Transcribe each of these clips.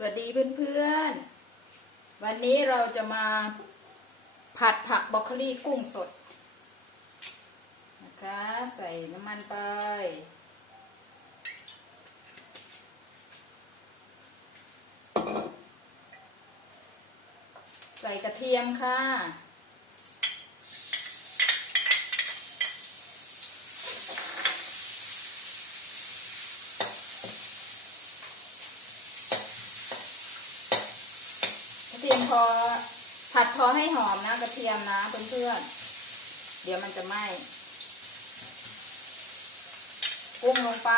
สวัสดีเพื่อนๆ วันนี้เราจะมาผัดผักบรอกโคลีกุ้งสดนะคะ ใส่น้ำมันไป ใส่กระเทียมค่ะ เทียมพอผัดพอให้หอมนะกระเทียมนะเพื่อนๆเดี๋ยวมันจะไหม้กุ้งลงไป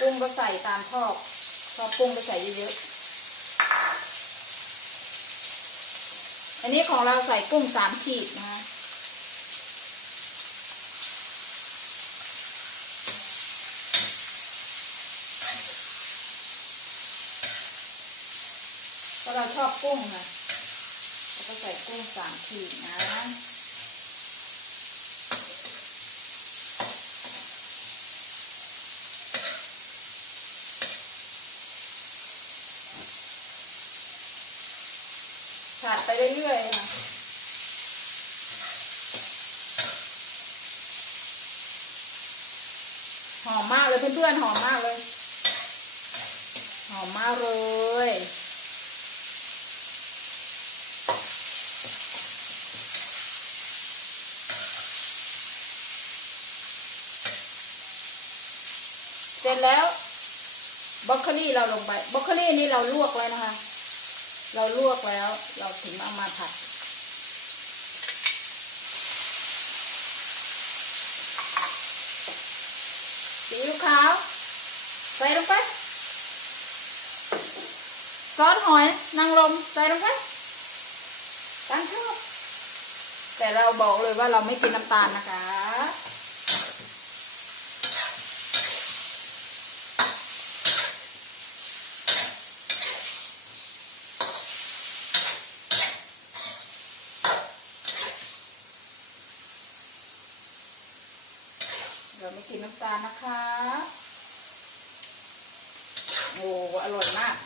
กุ้งก็ใส่ตามชอบชอบกุ้งก็ใส่เยอะๆอันนี้ของเราใส่กุ้งสามขีดนะ คะเพราะเราชอบกุ้งนะเราก็ใส่กุ้งสามขีดนะผัดไปเรื่อยๆค่ะหอมมากเลยเพื่อนๆหอมมากเลย หอมมากเลย เสร็จแล้วบรอกโคลีเราลงไปบรอกโคลีนี่เราลวกแล้วนะคะ เราลวกแล้ว เราถึงเอามาผัดซีอิ๊วขาวใส่ลงไป ซอสหอยนางรมใส่ลงไปตามชอบแต่เราบอกเลยว่าเราไม่กินน้ำตาลนะคะ เราไม่กินน้ำตาลนะคะ โอ้อร่อยมาก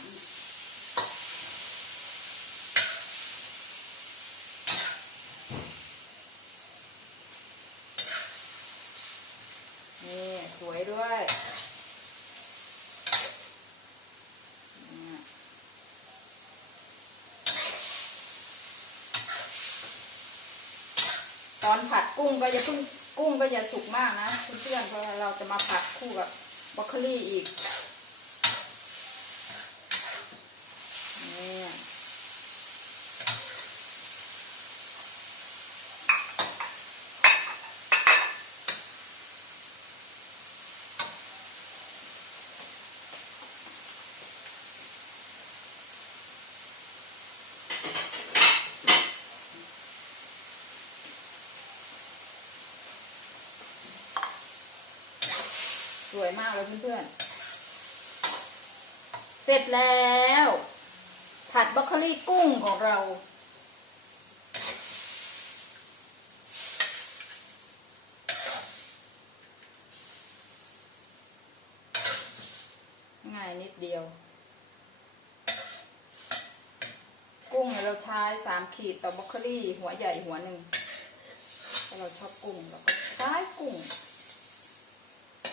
นี่สวยด้วยตอนผัดกุ้งก็อย่าเพิ่ง กุ้งก็อย่าสุกมากนะเพื่อนๆเพราะเราจะมาผัดคู่กับบรอกโคลีอีกนี่ วยมากเลยเพื่อนๆ เสร็จแล้ว ผัดบรอกโคลีกุ้งของเรา ง่ายนิดเดียว กุ้งเราใช้สามขีดต่อบรอกโคลีหัวใหญ่หัวหนึ่งถ้าเราชอบกุ้งเราก็ใช้กุ้ง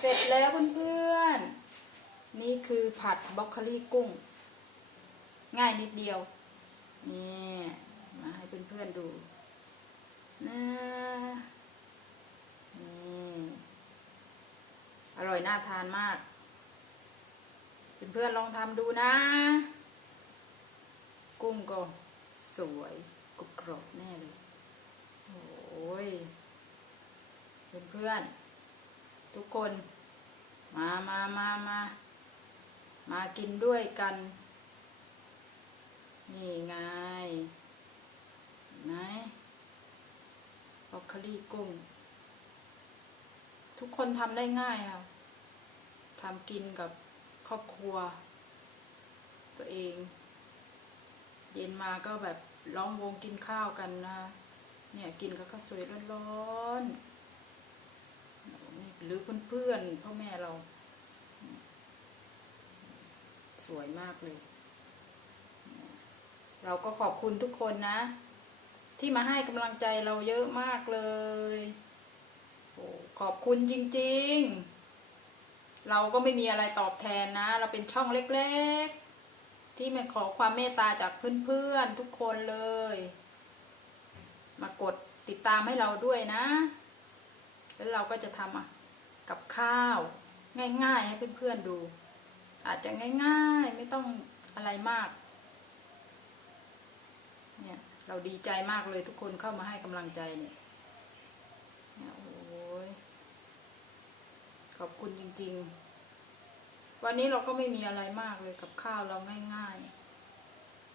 เสร็จแล้วเพื่อนๆ นี่คือผัดบรอกโคลีกุ้ง ง่ายนิดเดียว นี่มาให้เพื่อนๆดูนะนี่อร่อยน่าทานมาก เพื่อนๆลองทำดูนะ กุ้งก็สวยกรุบกรอบแน่เลย โอ้ยเพื่อนๆ ทุกคน มามามามามากินด้วยกัน นี่ไงเห็นไหมบรอกโคลีกุ้ง ทุกคนทำได้ง่ายค่ะทำกินกับครอบครัว ตัวเอง เย็นมาก็แบบร้องวงกินข้าวกันนะ เนี่ยกินกับข้าวสวยร้อนๆ หรือเพื่อนๆพ่อแม่เรา สวยมากเลย เราก็ขอบคุณทุกคนนะ ที่มาให้กำลังใจเราเยอะมากเลยขอบคุณจริง ๆ เราก็ไม่มีอะไรตอบแทนนะ เราเป็นช่องเล็ก ๆ ที่มาขอความเมตตาจากเพื่อนๆทุกคนเลย มากดติดตามให้เราด้วยนะ แล้วเราก็จะทำอะ กับข้าว ง่ายๆ ให้เพื่อนๆดู อาจจะง่ายๆ ไม่ต้องอะไรมาก เนี่ย เราดีใจมากเลยทุกคนเข้ามาให้กำลังใจเนี่ยโอ้ยขอบคุณจริง ๆ วันนี้เราก็ไม่มีอะไรมากเลยกับข้าวเราง่าย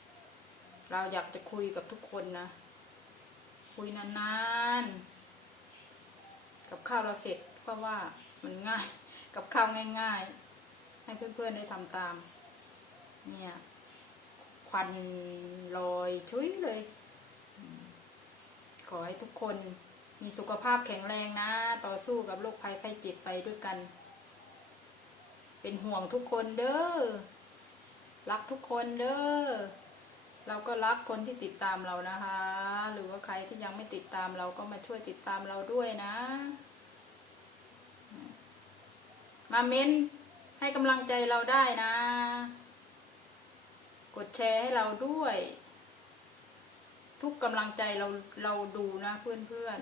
ๆ เราอยากจะคุยกับทุกคนนะ คุยนานๆ กับข้าวเราเสร็จเพราะว่า มันง่าย กับข้าวง่ายๆ ให้เพื่อนๆได้ทำตาม เนี่ย ควันลอยชุยเลย ขอให้ทุกคนมีสุขภาพแข็งแรงนะ ต่อสู้กับโรคภัยไข้เจ็บไปด้วยกัน เป็นห่วงทุกคนเด้อ รักทุกคนเด้อ เราก็รักคนที่ติดตามเรานะคะ หรือว่าใครที่ยังไม่ติดตามเราก็มาช่วยติดตามเราด้วยนะ มาเม้นให้กำลังใจเราได้นะ กดแชร์ให้เราด้วย ทุกกำลังใจเราเราดูนะเพื่อนเพื่อน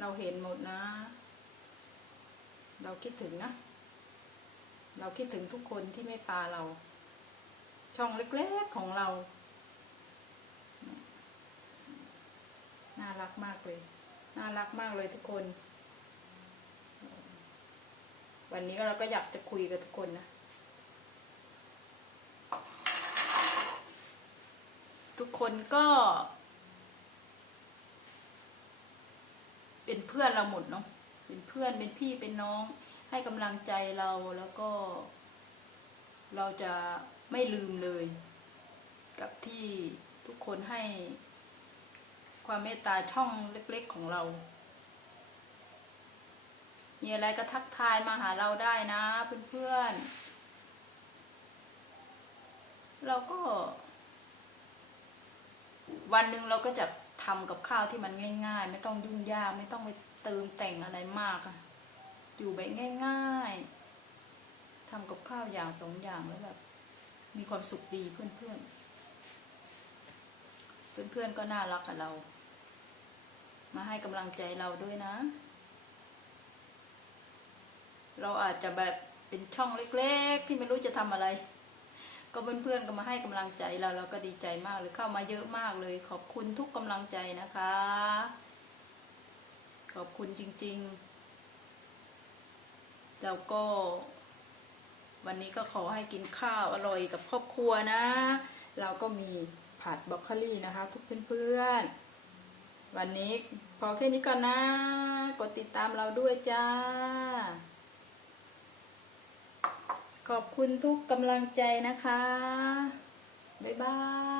เราเห็นหมดนะ เราคิดถึงนะ เราคิดถึงทุกคนที่เมตตาเรา ช่องเล็กๆของเรา น่ารักมากเลย น่ารักมากเลยทุกคน วันนี้เราก็อยากจะคุยกับทุกคนนะ ทุกคนก็ เป็นเพื่อนเราหมดเนาะเป็นเพื่อนเป็นพี่เป็นน้อง ให้กำลังใจเราแล้วก็ เราจะไม่ลืมเลย กับที่ทุกคนให้ความเมตตาช่องเล็ก ๆของเรา มีอะไรก็ทักทายมาหาเราได้นะเพื่อนๆเราก็ วันหนึ่งเราก็จะทำกับข้าวที่มันง่าย ๆ ไม่ต้องยุ่งยากไม่ต้องไปเติมแต่งอะไรมากอะอยู่แบบง่ายๆทำกับข้าวอย่างสองอย่างแล้วแบบ มีความสุขดีเพื่อนๆเพื่อนๆก็น่ารักกับเรา มาให้กำลังใจเราด้วยนะ เราอาจจะแบบเป็นช่องเล็ก ๆ ที่ไม่รู้จะทำอะไร ก็เพื่อนๆก็มาให้กำลังใจเราเราก็ดีใจมากเลยเข้ามาเยอะมากเลย ขอบคุณทุกกำลังใจนะคะ ขอบคุณจริงๆ แล้วก็ วันนี้ก็ขอให้กินข้าวอร่อยกับครอบครัวนะ เราก็มีผัดบรอกโคลีนะคะ ทุกเพื่อนๆวันนี้พอแค่นี้ก่อนนะ กดติดตามเราด้วยจ้า ขอบคุณทุกกำลังใจนะคะ บ๊ายบาย